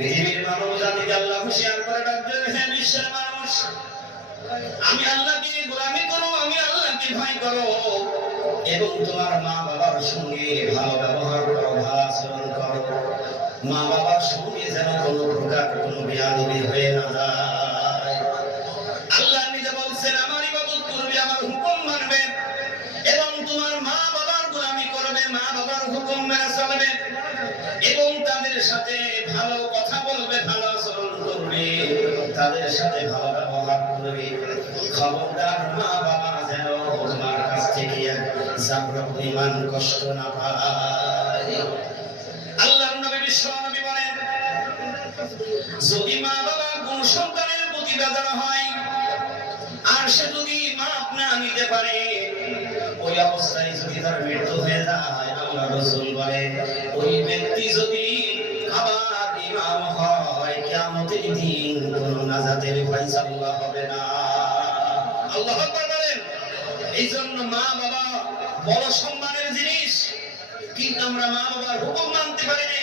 পৃথিবীর মানব জাতিকে আল্লাহ হুঁশিয়ার করে ডাকবেন, হে বিশ্বের মানুষ, আমি আল্লাহকে গোলামি করো, আমি আল্লাহকে ভয় করো এবং তোমার মা বাবার সঙ্গে ভালো ব্যবহার করো, ভালো আচরণ করো। মা বাবার সঙ্গে যেন কোনো প্রকার কোনো বেয়াদবি হয়ে না যায়। আল্লাহ নিজে বলছেন, আমার ইবাদত করবে, আমার হুকুম মানবে এবং তোমার মা বাবার গোলামি করবে, মা বাবার হুকুম মেনে চলবে এবং তাদের সাথে ভালো কথা বলবে, ভালো আচরণ করবে, তাদের সাথে ভালো ব্যবহার করবে। খবরদার মা বাবা যেন তোমার কাছ থেকে জাগরণ পরিমাণ কষ্ট না পায়। আল্লাহর নবী বিশ্ব নবী বলেন, যদি মা বাবা কোন সন্তানের প্রতি বেজার হয় আর সে যদি মাপ না নিতে পারে, ওই অবস্থায় যদি তার মৃত্যু হয়ে যায়, আল্লাহ রাসূল বলেন, ওই ব্যক্তি যদি আবার ইমাম হয়, কিয়ামতের দিন কোন নাজাতের ফয়সালা হবে না। আল্লাহু আকবার বলেন। এইজন্য মা বাবা বড় সম্মানের জিনিস, কিন্তু আমরা মা বাবার হুকুম মানতে পারি না।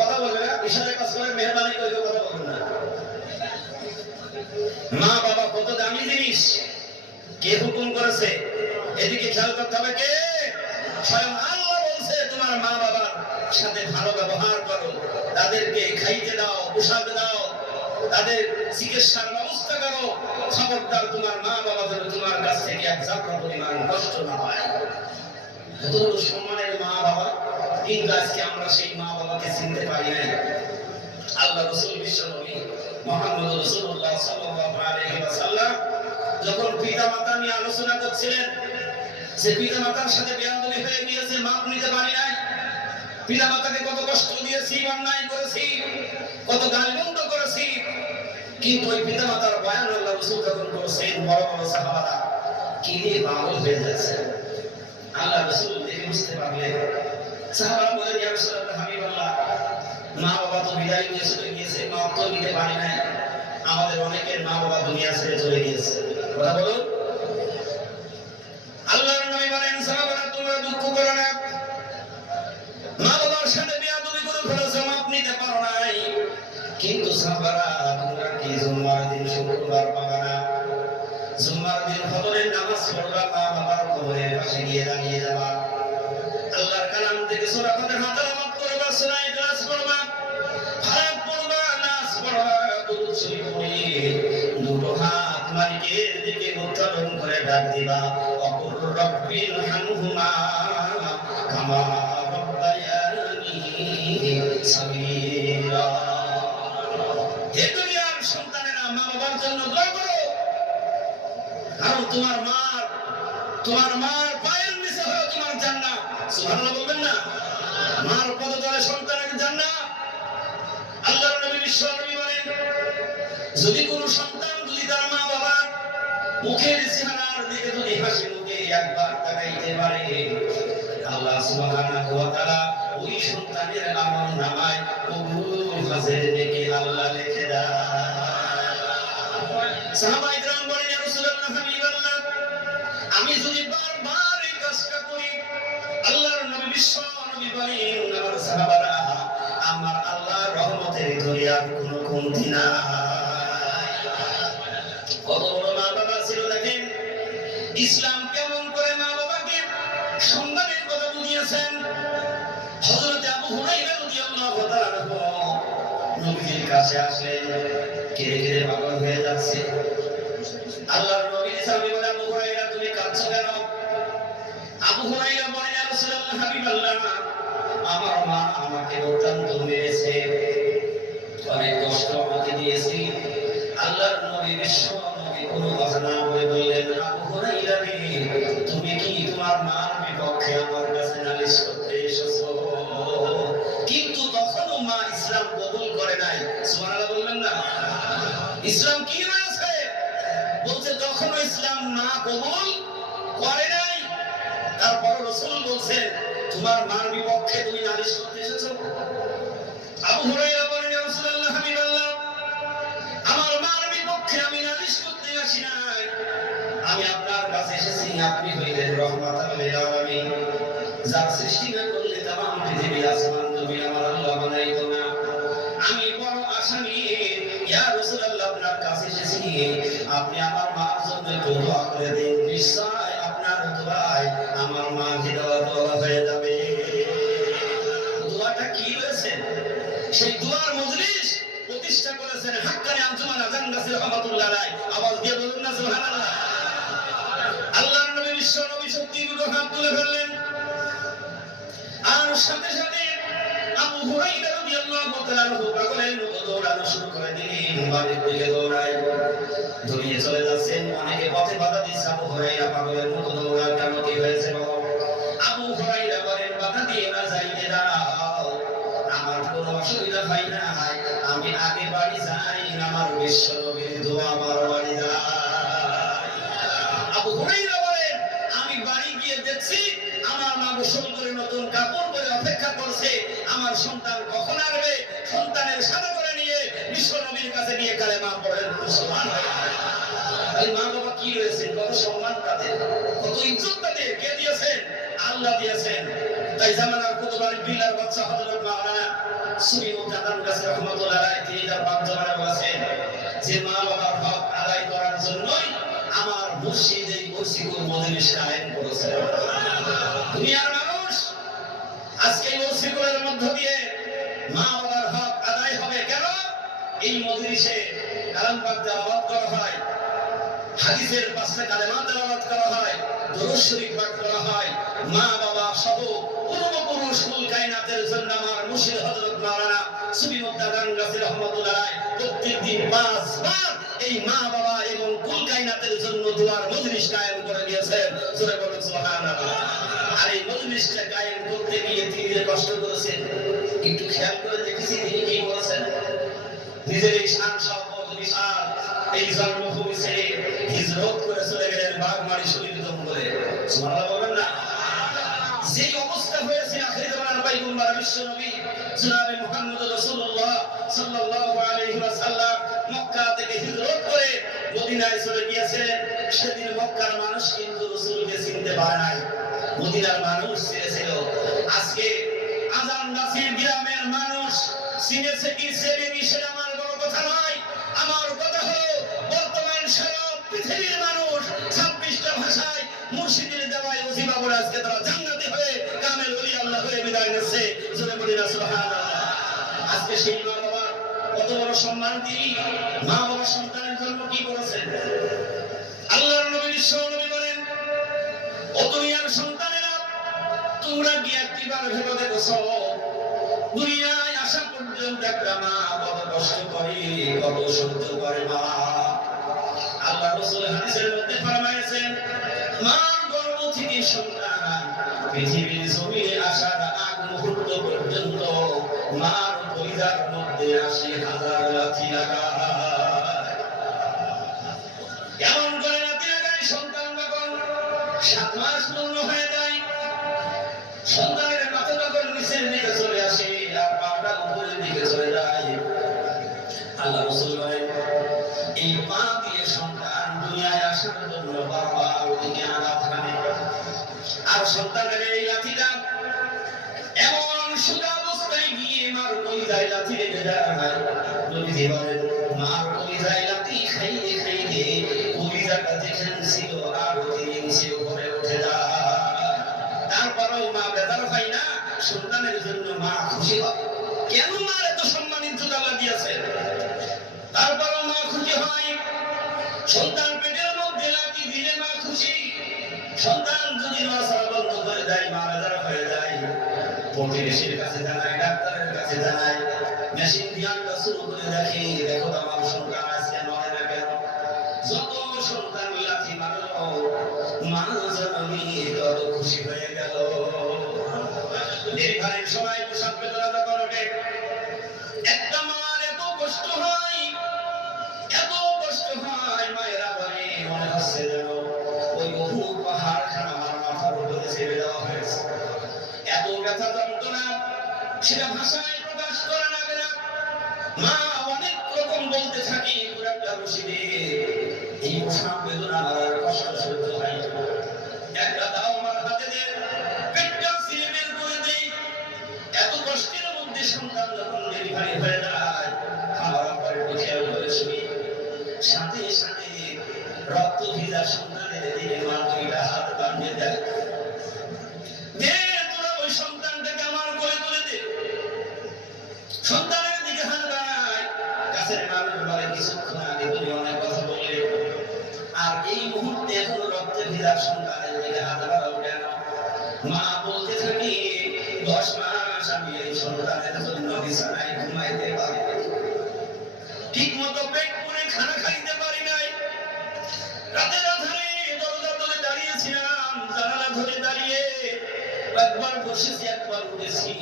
কথা বলবে না, ইশারা কাজ করে, মেহরবানি করে কথা বলবেন না। মা বাবা কত দামি জিনিস, কে হুকুম করেছে এদিকে খেয়াল করতে হবে। কে? স্বয়ং আল্লাহ বলছে, তোমার মা বাবার সাথে ভালো ব্যবহার করো, তাদেরকে খাইতে দাও, পোশাক দাও, তাদের চিকিৎসার ব্যবস্থা করো। খবরদার তোমার মা বাবা যেন তোমার কাছ থেকে এক জাগরণ পরিমাণ কষ্ট না হয়। কত সম্মানের মা বাবা, কিন্তু আজকে আমরা সেই মা বাবাকে চিনতে পারি নাই। আল্লাহ রাসূল বিশ্বনবী মুহাম্মদ রাসূলুল্লাহ সাল্লাল্লাহু আলাইহি ওয়াসাল্লাম যখন পিতামাতা নিয়ে আলোচনা করছিলেন, যে পিতামাতার সাথে বেয়াদবি হয়ে গিয়েছে, মাপ নিতে পারি নাই, পিতামাতাকে কত কষ্ট দিয়েছি, অন্যায় করেছি, কত গালমন্দ করেছি, কিন্তু ওই পিতামাতার বয়ান আল্লাহ রাসূল যখন করেছেন, বড় বড় সাহাবারা কিনে পাগল হয়ে যাচ্ছে। আল্লাহ রাসূল দেখে বুঝতে পারলেন। সাহাবারা বলেন, ইয়া রাসূলুল্লাহ, হাবিবাল্লাহ, মা বাবা তো বিদায় নিয়ে চলে গিয়েছে, মাপ তো নিতে পারি নাই, আমাদের অনেকের মা বাবা দুনিয়া ছেড়ে চলে গিয়েছে। কথা বলুন। আল্লাহর নবী বলেন, সাহাবারা তোমরা দুঃখ করো না, মা বাবার সাথে বেয়াদবি করে ফেলেছো, মাপ নিতে পারো নাই, কিন্তু সাহাবারা তোমরা কি জুমার দিন শুক্রবার পাবা না? জুমার দিন ফজরের নামাজ পড়বা, মা বাবার কবরের পাশে গিয়ে দাঁড়িয়ে যাবা, আল্লাহর কালাম থেকে সূরা ফাতিহা তেলাওয়াত করবা, সূরা ইখলাস পড়বা, ফালাক পড়বা, নাস পড়বা, দুরূদ শরীফ পড়ে দুটো হাত মালিকের দিকে উত্তোলন করে ডাক দিবা, অকুর রব্বিল হামহুমা কামা রাব্বায়ানি সাগীরা। হে দুনিয়ার সন্তানেরা, মা বাবার জন্য দোয়া করো, কারণ তোমার মার পায়ের নিচে হলো তোমার জান্নাত। সুবহানাল্লাহ বলবেন না? মার পদতলে সন্তানের জান্নাত। আল্লাহর নবী বিশ্বনবী বলেন, যদি কোনো সন্তান যদি তার মা বাবার মুখের চেহারার দিকে যদি হাসি মুখে একবার তাকাইতে পারে, আল্লাহ সুবহানাহু ওয়া তাআলা ওই সন্তানের আমলনামায় কবুল হজের নেকি আল্লাহ লিখে দেয়। সাহাবায়ে কেরাম বলেন, ইয়া রাসূলুল্লাহ, হাবিবাল্লাহ, আমি যদি বারবার এই কাজটা করি, আল্লাহর নবী বিশ্বনবী বলেন, আমার সাহাবারা, আমার আল্লাহর রহমতের দুনিয়ার কোনো কমতি নাই। কত বড় মা বাবা ছিল দেখেন, ইসলাম কেমন করে মা বাবাকে সম্মানের কথা বুঝিয়েছেন। হযরত আবু হুরায়রা রাদিয়াল্লাহু তাআলা নবীর কাছে আসলেন, কেঁদে কেঁদে পাগল হয়ে যাচ্ছে। আল্লাহর নবীর সাহাবী বলে, আবু হুরায়রা, তুমি কাঁদছো কেন? আবু হুরায়রা বলে, ইয়া রাসূলুল্লাহ, হাবিবাল্লাহ, আমার মা আমাকে অত্যন্ত মেরেছে, অনেক কষ্ট আমাকে দিয়েছে। আল্লাহর নবী বিশ্বনবী কোনো কথা না বলে বললেন, আবু হুরায়রা রে, তুমি কি তোমার মার বিপক্ষে আমার কাছে নালিশ করতে এসেছো? কিন্তু তখনও মা ইসলাম কবুল করে নাই। সুবহানাল্লাহ বলবেন না? ইসলাম কি হয়েছে? বলছে তখনও ইসলাম মা কবুল করে নাই। তারপর রাসূল বলছেন, তোমার মার বিপক্ষে তুমি নালিশ করতে এসেছো? আবু হুরায়রা বলেন, ইয়া রাসূলুল্লাহ, হাবিবাল্লাহ, আমার মার বিপক্ষে আমি নালিশ করতে আসি নাই, আমি আপনার কাছে এসেছি, আপনি হইলেন রহমাতাল লিল আলামিন, যার সৃষ্টি না করলে তামাম পৃথিবী আসমান জমিন আমার আল্লাহ বানাইতো না। আশা নিয়ে ইয়া রাসূলুল্লাহ আপনার কাছে এসেছি, আপনি আমার মার জন্য একটু দোয়া করে দিন, নিশ্চয় আপনার দোয়ায় আমার মা হিদায়াত হয়ে যাবে। দোয়াটা কি হয়েছে? সেই দোয়ার মজলিস প্রতিষ্ঠা করেছেন হাক্কানি আঞ্জুমান আজান গাছী রাহমাতুল্লাহ আলাইহি। আওয়াজ দিয়ে বলুন না সুবহানাল্লাহ। আল্লাহর নবী বিশ্ব নবী শক্তি দুটো হাত তুলে ফেললেন, আর সাথে সাথে আবু হুরায়রা রাদিয়াল্লাহু তাআলা আনহু পাগলের মতো দৌড়ানো শুরু করে দিলেন, বাড়ির দিকে দৌড়ায়, দৌড়িয়ে চলে যাচ্ছেন। অনেকে পথে বাধা দিচ্ছে, আবু হুরায়রা পাগলের মতো দৌড়ায়, কেন কি হয়েছে বাবা? আবু হুরায়রা বলেন, বাধা দিয়ে না যাইতে দাও, আমার কোনো অসুবিধা হয় না, আমি আগে বাড়ি যাই, আমার বিশ্ব নবীর দোয়া আমার বাড়ি যায়। আবু হুরায়রা বলেন, আমি বাড়ি গিয়ে দেখছি আমার মা গোসল করে নতুন কাপড় পরে অপেক্ষা করছে, আমার সন্তান কখন আসবে, সন্তানের সাথে করে নিয়ে বিশ্ব নবীর কাছে গিয়ে কালেমা পড়েন। সুবহানাল্লাহ। এই মা বাবা কি রয়েছে, কত সম্মান তাদের, কত ইজ্জত তাদের, কে দিয়েছেন? আল্লাহ দিয়েছেন। তাই জামানার কুতুবার বিলার বাদশা হযরত মাওলানা সুনিউদ্দিন আজান গাছী রাহমাতুল্লাহ আলাইহি তিনি তার বাপ জামানা বলেছেন যে মা বাবার হক আদায় করার জন্যই আমার মুর্শিদ এই মসজিদুল মজলিস কায়েম করেছেন। দুনিয়ার মানুষ আজকে এই মসজিদের মধ্য দিয়ে মা বাবার হক আদায় হবে কেন? এই মজলিসে কালাম পাক তেলাওয়াত করা হয়, হাদিসের পাশে কালেমা তেলাওয়াত করা হয়, দরুদ শরীফ পাঠ করা হয়। মা বাবা সহ পূর্বপুরুষ কুল কায়নাতের জন্য আমার মুর্শিদ হযরত মাওলানা সুনিউদ্দিন আজান গাছী রাহমাতুল্লাহ আলাইহি প্রত্যেকদিন 5 বার এই মা বাবা এবং কুল কায়নাতের জন্য দোয়ার মজলিস কায়েম করে দিয়েছেন। সূরা বলুন সুবহানাল্লাহ। আর এই মজলিসটা কায়েম করতে গিয়ে তিনি যে কষ্ট করেছেন একটু খেয়াল করে দেখেছি তিনি কি করেছেন। নিজের এই শান সম্পদ বিশাল এই জন্মভূমি ছেড়ে হিজরত করে চলে গেলেন বাগমারি শরীর দম করে। সুবহানাল্লাহ বলেন না? যেই অবস্থা হয়েছে আখির জামানার পয়গম্বর বিশ্ব নবী জনাবে মুহাম্মদ রাসূলুল্লাহ সাল্লাল্লাহু আলাইহি ওয়াসাল্লাম মক্কা থেকে হিজরত করে মদিনায় চলে গিয়েছিলেন, সেদিন মক্কার মানুষ কিন্তু রাসূলকে চিনতে পারে নাই, মদিনার মানুষ চিনেছিল। আজকে আজান গাছীর গ্রামের মানুষ চিনেছে কি চেনেনি সেটা আমার বড় কথা নয়। আমার কথা হলো বর্তমান সারা পৃথিবীর মানুষ 26টা ভাষায় মুর্শিদের দেওয়ায় ওজিফা পড়ে আজকে তারা জান্নাতি হয়ে কামেল ওলি আল্লাহ হয়ে বিদায় নিচ্ছে। জোরে বলি না সুবহানাল্লাহ। আজকে সেই মা বাবা কত বড় সম্মান তিনি, মা বাবা সন্তানের জন্য কি করেছেন। আল্লাহর নবী বিশ্ব নবী বলেন, ও দুনিয়ার সন্তানেরা তোমরা কি একবার ভেবে দেখছো দুনিয়ায় আসা পর্যন্ত একটা মা কত কষ্ট করে, কত সহ্য করে মা। আল্লাহ রাসূল হাদিসের মধ্যে ফরমায়েছেন, মার গর্ভ থেকে সন্তান পৃথিবীর জমিনে আসার আগ মুহূর্ত পর্যন্ত মার কলিজার মধ্যে ৮০,০০০ লাথি লাগায়। কেমন করে লাথি লাগায়? সন্তান যখন ৭ মাস পূর্ণ হয়ে যায়, সন্তানের মাথা যখন নিচের দিকে চলে আসে আর পাটা উপরের দিকে চলে যায়, আল্লাহ রাসূল বলেন এই পা দিয়ে সন্তান দুনিয়ায় আসার জন্য বারবার ওদিকে আঘাত হানে। আর সন্তানের এই লাঠিটা এমন সোজা অবস্থায় গিয়ে মার কলিজায় লাথি লেগে যায়। নবীজি বলেন মার কলিজায় লাথি খাইয়ে খাইয়ে কলিজাটা যেখানে ছিল আর ৩ ইঞ্চি উপরে উঠে যায়। তারপরেও মা বেজার হয় না, সন্তানের জন্য মা খুশি হয়। কেন মার এত সম্মানিত আল্লাহ দিয়েছেন? তারপরেও মা খুশি হয়। সন্তান পেটের মধ্যে লাথি দিলে মা খুশি। সন্তান যদি নড়াচড়া বন্ধ করে দেয় মা বেজার হয়ে যায়। প্রতিবেশীর কাছে জানায়, ডাক্তারের কাছে জানায়, মেশিন দিয়ে আনতে শুরু করে দেখে, দেখো তো আমার সন্তান আজকে নড়ে না কেন। যত সন্তান লাথি মারল মা জননী তত খুশি হয়ে গেল। ডেলিভারির সময় প্রসব বেদনা যখন ওঠে একটা মার এত কষ্ট হয়, এত কষ্ট হয়, মায়েরা বলে মনে হচ্ছে যেন ওই বহু পাহাড় খানা আমার মাথার উপরে ছেড়ে দেওয়া হয়েছে। এত ব্যথা যন্ত্রণা সেটা ভাষায় প্রকাশ করা যাবে না। মা অনেক রকম বলতে থাকি, পুরাটা রশিদে এই প্রসব বেদনা আমার কষ্ট সহ্য হয় না, একটা দাও আমার হাতে দে, পেটটা ছিঁড়ে বের করে দেই। এত কষ্টের মধ্যে সন্তান যখন ডেলিভারি হয়ে যায় আমার হাত বাড়ায়, কাছের মানুষ বলে কিছুক্ষণ আগে তুমি অনেক কথা বললে, আর এই মুহূর্তে এখনো রক্তে ভিজা সন্তানের দিকে হাত বাড়াও কেন? মা বলতে থাকি 10 মাস আমি এই সন্তানের জন্য বিছানায় ঘুমাইতে পারি নাই, ঠিক মতো পেট পুরে খানা খাইতে পারি নাই, রাতের আধারে দরজা ধরে দাঁড়িয়েছিলাম, জানালা ধরে দাঁড়িয়ে একবার বসেছি একবার উঠেছি,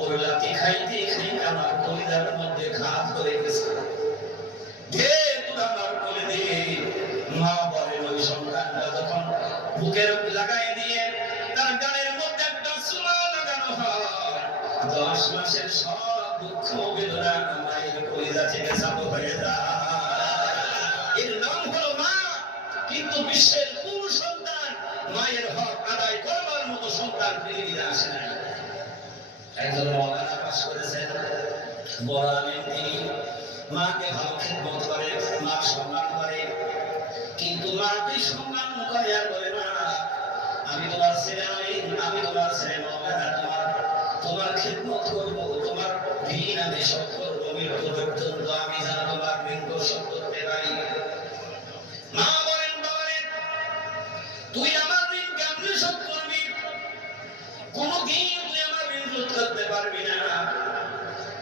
ওর লাথি খাইতে খাইতে আমার কলিজার মধ্যে ঘাত করে গেছে। দে তোর আমার কোলে দে। মা বলেন ওই সন্তানটা যখন বুকের লাগাই দিয়ে তার গানের মধ্যে একটা চুমা লাগানো হয়, 10 মাসের সব দুঃখ বেদনা মায়ের কলিজা থেকে চাপ হয়ে যায়। এর নাম হলো মা। কিন্তু বিশ্বের কোন সন্তান মায়ের হক আদায় করবার মতো সন্তান পৃথিবীতে আসে নাই। একজন মওলানা পাশ করেছেন, বড় আলেম তিনি, মাকে ভালো খেদমত করে, মার সম্মান করে, কিন্তু মাকে সম্মান করে আর বলে না আমি তোমার ছেলে আলেম, আমি তোমার ছেলে মওলানা, তোমার খেদমত করবো, তোমার ঋণ আমি শোধ করবো, মৃত্যু পর্যন্ত আমি যেন তোমার ঋণ শোধ করতে পারি। মা বলেন বাবারে তুই আমার ঋণ কেমনে শোধ করবি? কোনদিন তুই আমার ঋণ শোধ করতে পারবি না।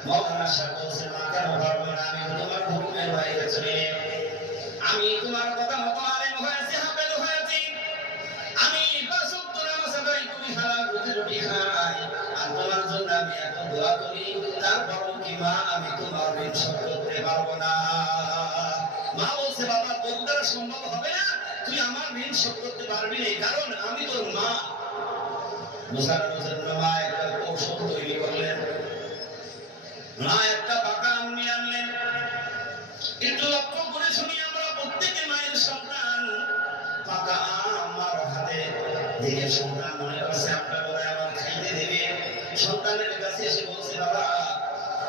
মওলানা সাহেব বলছে মা কেন পারবো না? আমি তোমার হুকুমের বাইরে চলে, আমি তোমার কথা মতো আলেম হয়েছি, হাফেজ হয়েছি, আমি 5 ওয়াক্ত নামাজ আদায় করি, হালাল রুটি খাই, আর তোমার জন্য আমি এত দোয়া করি, তারপরও কি মা আমি তোমার ঋণ শোধ করতে পারবো না? মা বলছে বাবা তোর দ্বারা সম্ভব হবে না, তুই আমার ঋণ শোধ করতে পারবি না, কারণ আমি তোর মা। বোঝানোর জন্য মা একটা কৌশল তৈরি করলেন। মা একটা পাকা আম নিয়ে আনলেন। একটু লক্ষ্য করে শুনি, আমরা প্রত্যেকে মায়ের সন্তান। পাকা আম আমার হাতে দেখে সন্তান মনে করছে আমরা বলে আমার খাইতে দেবে। সন্তানের কাছে এসে বলছে বাবা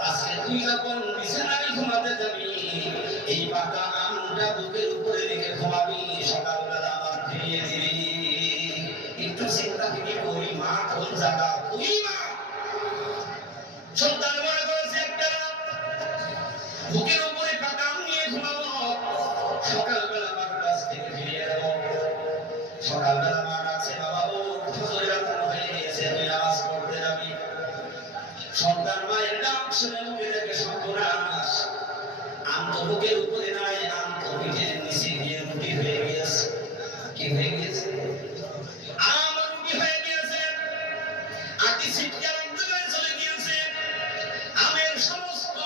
আজকে তুই যখন বিছানায় ঘুমাতে যাবি, এই পাকা আমটা বুকের উপরে রেখে ঘুমাবি, সকালবেলা আমার ফিরিয়ে দিবি। একটু চিন্তা ফিকির করি, মা কোন জায়গা, ওই মা। সন্তান মনে করেছে একটা বুকের উপরে পাকা আম নিয়ে ঘুমাবো, সকালবেলা আমার কাছ থেকে ফিরিয়ে দেবো। সকালবেলা মা ডাকছে বাবা ও ফজরের আজান হয়ে গিয়েছে, তুই নামাজ পড়তে যাবি। সন্তান মায়ের ডাক শুনে মুখে থেকে সর্বনাশ, আম তো বুকের উপরে নাই, আম তো পিঠের নিচে গিয়ে রুটি হয়ে গিয়েছে। কি হয়ে গিয়েছে? আম রুটি হয়ে গিয়েছে, আটি ছিটকে এক জায়গায় চলে গিয়েছে। আমের সমস্ত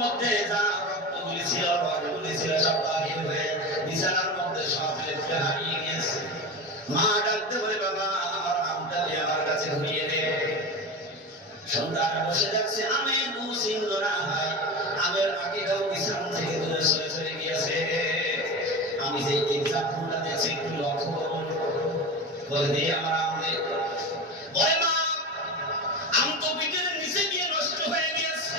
মধ্যে যা রক্তগুলি ছিল, রসগুলি ছিল, সব বাহির হয়ে বিছানার মধ্যে সব লেপটে হারিয়ে গিয়েছে। মা ডাকতে বলে বাবা আমার আমটা দিয়ে আমার কাছে ঘুরিয়ে দে। সন্তান বসে যাচ্ছে, আমের কোনো চিহ্ন না হয়, আমের আকিটাও বিছানা থেকে দূরে সরে সরে গিয়েছে। আমি যে এক্সাম্পলটা দেখছি একটু লক্ষ্য করুন। বলে দিয়ে আমার আম দে। বলে মা আম তো পিঠের নিচে গিয়ে নষ্ট হয়ে গিয়েছে।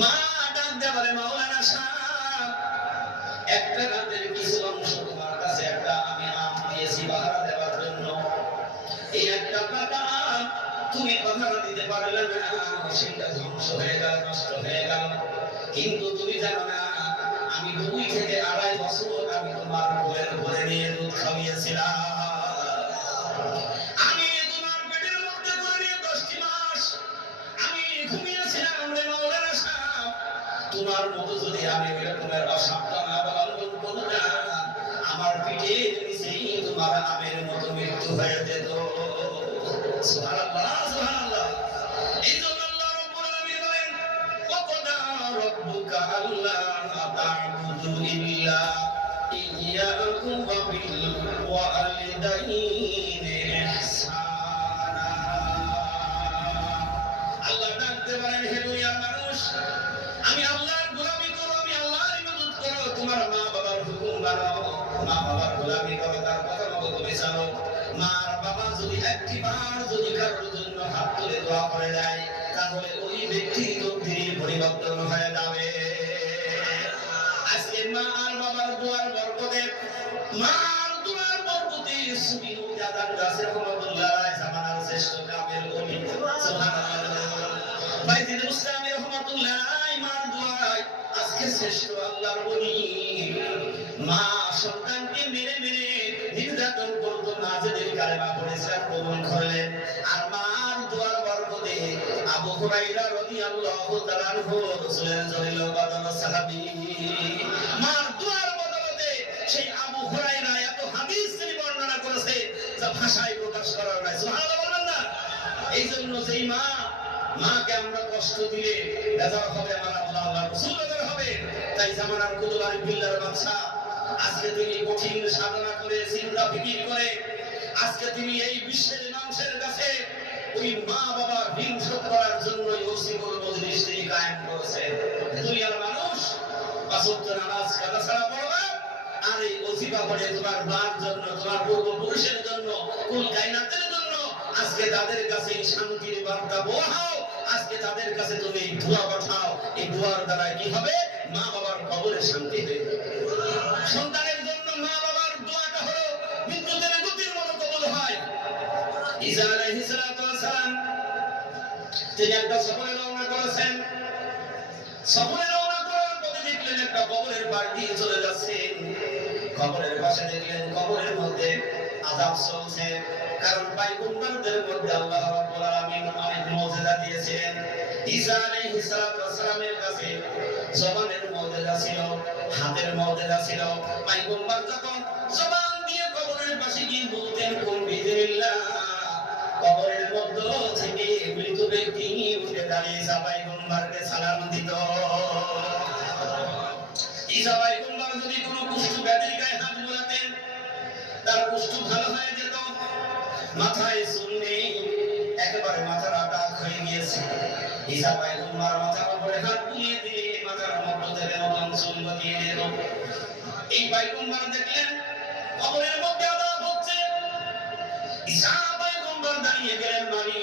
মা ডাক দিয়ে বলে মাওলানা সাহেব একটা রাতের কিছু অংশ তোমার কাছে একটা আমি আম দিয়েছি পাহারা দেওয়ার জন্য, এই একটা পাকা আম তুমি পাহারা দিতে পারলে না, সেটা ধ্বংস হয়ে গেল, নষ্ট হয়ে গেল। কিন্তু তুমি জানো না আমি 2 থেকে 2.5 বছর আমি তোমার কোলের উপরে নিয়ে দুধ খাইয়েছিলাম। আমি তোমার পেটের মধ্যে করে নিয়ে 10টি মাস আমি ঘুমিয়েছিলাম রে মাওলানা সাহেব। তোমার মতো যদি আমি ওই রকমের অসাবধান অবলম্বন করতাম, আমার পিঠের নিচেই তোমার আমের মতো মৃত্যু হয়ে যেত। সুবহানাল্লাহ সুবহানাল্লাহ। এই জন্য আল্লাহ রাব্বুল আলামিন বলেন ওয়াকাদা রাব্বুকা আল্লা তা'বুদু ইল্লা ইয়্যাহু ওয়া বিল ওয়ালিদাইনি ইহসানা। আল্লাহ ডাকতে পারেন হে দুনিয়ার মানুষ, আমি আল্লাহর গোলামি করো, আমি আল্লাহর ইবাদত করো, তোমার মা বাবার হুকুম মানো, মা বাবার গোলামি করো, তার কথা মতো তুমি চলো। মা আর বাবা যদি একটিবার যদি কারোর জন্য হাত তুলে দোয়া করে যায়, তাহলে ওই ব্যক্তির তকদীর পরিবর্তন হয়ে যাবে। আজকে মা আর বাবার দোয়ার বরকতে, মা আর দোয়ার বরকতে সুবিহুল জাদান গাছের রহমাতুল্লাহ জামানার শ্রেষ্ঠ কামেল ওলি সুবহানাল্লাহ বাইজিদ মুস্তামি রহমাতুল্লাহ শ্রেষ্ঠ আল্লাহর বলি মা সন্তানকে মেরে মেরে নির্যাতন করতো, মা যেদিন কালেমা পড়েছে কবুল করলেন। আর মার দোয়ার বরকতে আবু হুরায়রা রাদিয়াল্লাহু তাআলা আনহু রাসূলের জলিল কদর সাহাবী, মার দোয়ার বদলতে সেই আবু হুরায়রা এত হাদিস তিনি বর্ণনা করেছে যা ভাষায় প্রকাশ করার নাই। সুবহানাল্লাহ বলবেন না? এই জন্য যেই মাকে আমরা কষ্ট দিলে বেজার হবে আমার আল্লাহ, আল্লাহ রাসূল বেজার হবে। তাই জামানার কুতুবানি বিল্লার বাদশা আজকে তিনি কঠিন সাধনা করে চিন্তা ফিকির করে আজকে তিনি এই বিশ্বের মানুষের কাছে ওই মা বাবার ঋণ শোধ করার জন্য ওসিকুল মজলিস তিনি কায়েম করেছেন। দুনিয়ার মানুষ পাঁচ ওয়াক্ত নামাজ কাজা ছাড়া পড়বে আর এই ওজিফা পড়ে তোমার মার জন্য, তোমার পূর্বপুরুষের জন্য, কুল কায়নাতের জন্য আজকে তাদের কাছে শান্তির বার্তা বহাও, আজকে তাদের কাছে তুমি দোয়া পাঠাও। এই দোয়ার দ্বারা কি হবে? মা বাবার কবরে শান্তি হবে। সন্তানের জন্য মা বাবার দোয়াটা হলো বিদ্যুতের গতির মতো কবুল হয়। ঈসা আলাইহিস সালাম তিনি একটা সফরে রওনা করেছেন। সফরে রওনা করার পথে দেখলেন একটা কবরের পাশ দিয়ে চলে যাচ্ছেন। কবরের পাশে দেখলেন কবরের মধ্যে আযাব চলছে, কারণ পয়গম্বরদের মধ্যে আল্লাহ রাব্বুল আলামিন অনেক মুজিজা দিয়েছেন। ঈসা আলাইহিস সালামের কাছে জবানের মুজিজা ছিল, হাতের মুজিজা ছিল। পয়গম্বর যখন জবান দিয়ে কবরের পাশে গিয়ে বলতেন কুম বিদিনিল্লাহ, কবরের মধ্য থেকে মৃত ব্যক্তি উঠে দাঁড়িয়ে ঈসা পয়গম্বরকে সালাম দিত। ঈসা পয়গম্বর যদি কোনো কুষ্ঠ ব্যাধির গায়ে হাত বোলাতেন তার কুষ্ঠ ভালো হয়ে যেত। মাথায় চুল নেই, একেবারে মাথার আটাক হয়ে গিয়েছে। ঈসা পয়গম্বর মাথার উপরে হাত বুলিয়ে দিয়ে মাথার মধ্য থেকে নতুন চুল গজিয়ে দিল। এই পয়গম্বর দেখলেন কবরের মধ্যে আযাব হচ্ছে। ঈসা পয়গম্বর দাঁড়িয়ে গেলেন, মানে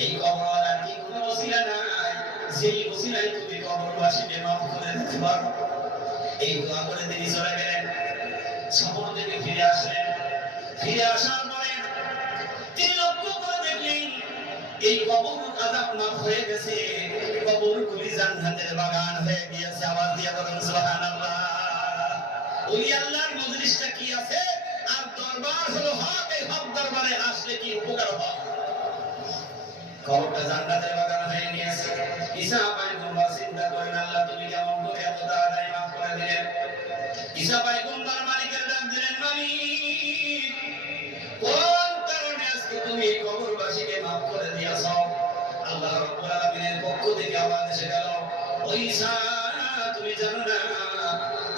এই কবরওয়ালার কি কোনো ওসিলা নাই যেই ওসিলায় তুমি কবরবাসীকে মাফ করে দিতে পারো? এই দোয়া করে তিনি চলে গেলেন। সফর থেকে ফিরে আসলেন। ফিরে আসার পরে তিনি লক্ষ্য করে দেখলেন এই কবর আযাব মাফ হয়ে গেছে, কবরগুলি জান্নাতের বাগান হয়ে গিয়েছে। আওয়াজ দিয়ে বলেন সুবহানাল্লাহ। ওই আল্লাহর মজলিসটা কি আছে আর দরবার হলো হক। এই হক দরবারে আসলে কি উপকার হয়? কবরটা জান্নাতের বাগান হয়ে গিয়েছে। ঈসা পয়গম্বর চিন্তা করেন, আল্লাহ তুমি কেমন করে এত তাড়াতাড়ি মাফ করে দিলেন? ঈসা পয়গম্বর মালিকের ডাক দিলেন, মালিক কোন কারণে আজকে তুমি এই কবরবাসীকে মাফ করে দিয়েছ? আল্লাহ রাব্বুল আলামিনের পক্ষ থেকে আওয়াজ এসে গেল, ও ঈসা তুমি জানো না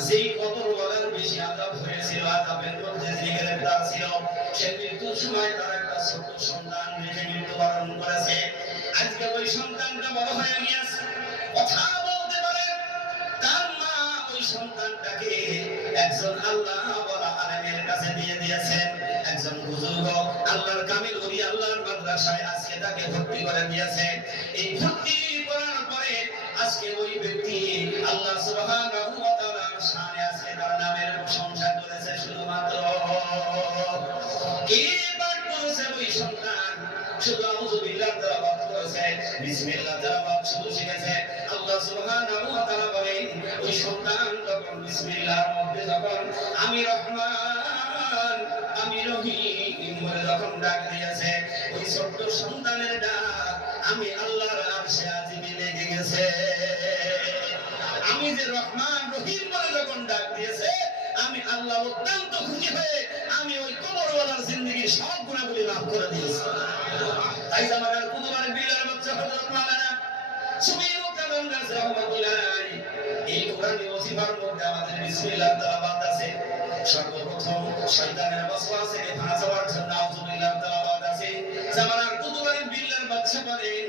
যেই কবরওয়ালার বেশি আযাব হয়েছিল, আযাবের মধ্যে যিনি গ্রেফতার ছিল, সে মৃত্যুর সময় তার একটা ছোট সন্তান রেখে মৃত্যুবরণ করেছে। আজকে ওই সন্তানটা বড় হয়ে গিয়েছে, কথা বলতে পারে। তার মা ওই সন্তানটাকে একজন আল্লাহ ওয়ালা আলেমের কাছে দিয়ে দিয়েছেন। একজন বুজুর্গ আল্লাহর কামিল ওলি আল্লাহর মাদ্রাসায় আজকে তাকে ভর্তি করে দিয়েছে। এই ভর্তি করার পরে আজকে ওই ব্যক্তি আল্লাহ সুবহানাহু ওয়া তাআলার শানে আজকে তার নামের প্রশংসা করেছে। শুধুমাত্র কি পাঠ করেছে ওই সন্তান? শুধু আউযু বিল্লাহ তেলাওয়াত করেছে, বিসমিল্লাহ তেলাওয়াত শুধু শিখেছে। আল্লাহ সুবহানাহু ওয়া তাআলা বলেন ওই সন্তান যখন বিসমিল্লাহর মধ্যে যখন আমি রহমান আমি রহিম বলে যখন ডাক দিয়েছে, ওই ছোট্ট সন্তানের ডাক আমি আল্লাহর আরশে আজিমে লেগে গেছে। আমি যে রহমান রহিম বলে যখন ডাক দিয়েছে, আমি আল্লাহ অত্যন্ত খুশি হয়ে আমি ওই কবরওয়ালার জিন্দেগীর সব গুনাহগুলি মাফ করে দিয়েছি। তাই জামানার কুতুবার বিল্লার বাচ্চা হযরত মাওলানা সুবীর কালাম গাছ রাহমাতুল্লাহ আলাইহি এই কোরআনী ওসিফার মধ্যে আমাদের বিসমিল্লাহ তেলাওয়াত আছে। সর্বপ্রথম শয়তানের ওয়াসওয়াসা থেকে ফানা যাওয়ার জন্য আউযু বিল্লাহ তেলাওয়াত আছে। জামানার কুতুবার বিল্লার বাচ্চা বলেন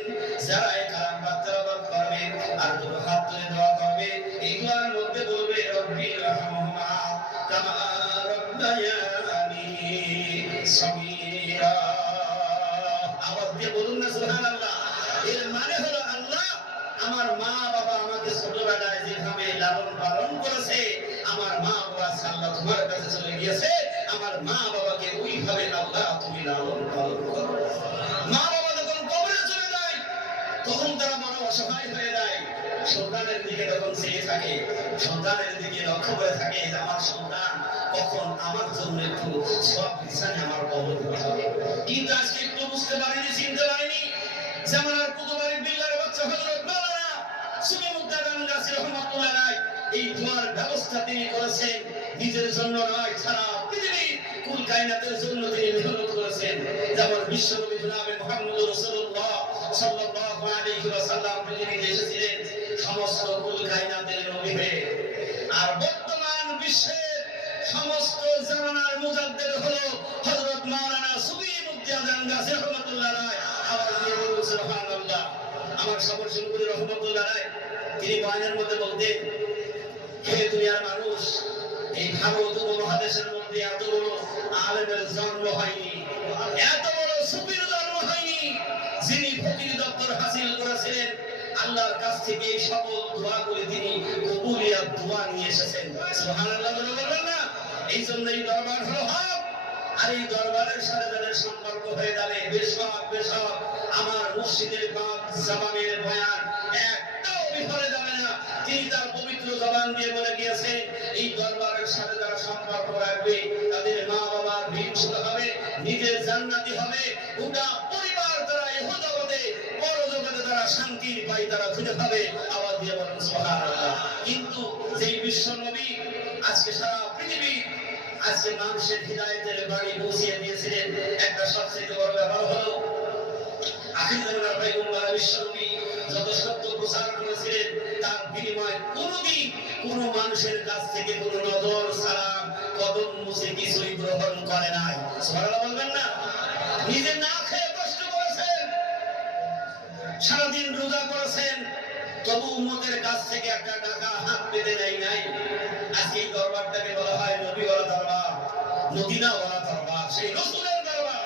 যারা এই কালাম তেলাওয়াত করবে আর দুটো হাত তুলে দোয়া করবে, এই দোয়ার মধ্যে বলবে রব্বি রহমহুমা কামা রাব্বায়ানি সগীরা। আওয়াজ দিয়ে বলুন না সুবহানাল্লাহ। এর মানে হলো আল্লাহ আমার মা বাবা আমাকে ছোটবেলায় যেভাবে লালন পালন করেছে, আমার মা বাবা আল্লাহ তোমার কাছে চলে গিয়েছে, আমার মা বাবাকে ওইভাবে আল্লাহ তুমি লালন পালন করো। মা বাবা যখন কবরে চলে যায় তখন তারা বড় অসহায় হয়ে যায়। সন্তানের দিকে তখন চেয়ে থাকে, সন্তানের দিকে লক্ষ্য করে থাকে যে আমার সন্তান কখন আমার জন্য একটু সব বিছানে আমার কবর দিতে হবে। কিন্তু আজকে একটু বুঝতে পারিনি, চিনতে পারিনি। যেমন আর কুতুবাড়ির বিল্লার বাচ্চা হযরত মাওলানা সুমিমুদ্দাদান গাজী রহমাতুল্লাহ আলাইহি এই দোয়ার ব্যবস্থা তিনি করেছেন, নিজের জন্য নয়, সারা পৃথিবীর কুল কায়নাতের জন্য তিনি মেহনত করেছেন। যেমন বিশ্বনবী জনাবে মুহাম্মদুর রাসূলুল্লাহ সাল্লাল্লাহু আলাইহি ওয়াসাল্লাম পৃথিবীতে এসেছিলেন সমস্ত কুল কায়নাতের নবী হয়ে। আর বর্তমান বিশ্বের সমস্ত জামানার মুজাদ্দিদ হলো হযরত মাওলানা সুমিমুদ্দাদান গাজী রহমাতুল্লাহ আলাইহি। আওয়াজ দিয়ে বলুন সুবহানাল্লাহ। আমার সবর শুনকুরি রহমাতুল্লাহ আলাইহি তিনি বয়ানের মধ্যে বলতেন, হে দুনিয়ার মানুষ, এই ভারত উপমহাদেশের মধ্যে এত বড় আলেমের জন্ম হয়নি, এত বড় সুফির জন্ম হয়নি, যিনি ফকির দপ্তর হাসিল করেছিলেন। আল্লাহর কাছ থেকে এই সকল দোয়াগুলি তিনি কবুলিয়াত দোয়া নিয়ে এসেছেন। সুবহানাল্লাহ বলবেন না? এই জন্য এই দরবার হলো হক। আর এই দরবারের সাথে যাদের সম্পর্ক হয়ে যাবে, বেশক বেশক আমার মুর্শিদের পাক জবানের বয়ান একটাও বিফলে যাবে না। তিনি তার পবিত্র জবান দিয়ে বলে গিয়েছেন, এই দরবারের সাথে যারা সম্পর্ক রাখবে তাদের মা বাবার হিংসা হবে, নিজের জান্নাতি হবে, গোটা পরিবার তারা ইহ জগতে পর জগতে তারা শান্তির পাই তারা খুঁজে পাবে। আওয়াজ দিয়ে বলেন সুবহানাল্লাহ। কিন্তু যেই বিশ্ব নবী আজকে সারা পৃথিবী আজকে মানুষের হৃদায়তের বাড়ি পৌঁছিয়ে দিয়েছিলেন, একটা সবচেয়ে বড় ব্যাপার হলো আখির জামানার পয়গম্বর বিশ্বনবী যত সত্য প্রচার করেছিলেন তার বিনিময়ে কোনদিন কোন মানুষের কাছ থেকে কোন নজর সালাম কদম মুছে কিছুই গ্রহণ করে নাই। সুবহানাল্লাহ বলবেন না? নিজে না খেয়ে কষ্ট করেছেন, সারাদিন রোজা করেছেন, তবু উম্মতের কাছ থেকে একটা টাকা হাত পেতে নেয় নাই। আজকে এই দরবারটাকে বলা হয় নবীওয়ালা দরবার, মদিনাওয়ালা দরবার, সেই রাসূলের দরবার।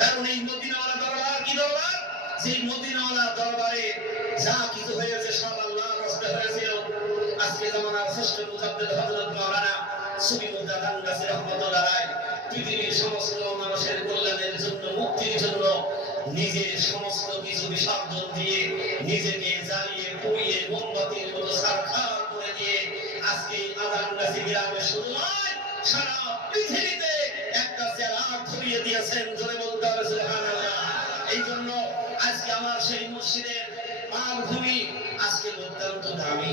কারণ এই মদিনাওয়ালা দরবার কি দরবার? যে মদিনাওয়ালা দরবারে যা কিছু হয়েছে সব আল্লাহর রাস্তে হয়েছিল। আজকে জামানার শ্রেষ্ঠ মুজাদ্দিদ হযরত মাওলানা সুমিমুদ্দাদান গাজী রহমাতুল্লাহ আলাইহি পৃথিবীর সমস্ত মানুষের কল্যাণের জন্য, মুক্তির জন্য নিজের সমস্ত কিছু বিসর্জন দিয়ে, নিজেকে জ্বালিয়ে পুড়িয়ে মোমবাতির মতো ছারখার করে দিয়ে আজকে আদানগাছি গ্রামে শুধু নয় সারা পৃথিবীতে একটা চেরাগ ধরিয়ে দিয়েছেন। জোরে বলতে হবে সুবহানাল্লাহ। এই জন্য আজকে আমার সেই মুর্শিদের পাক ভূমি আজকে অত্যন্ত দামি।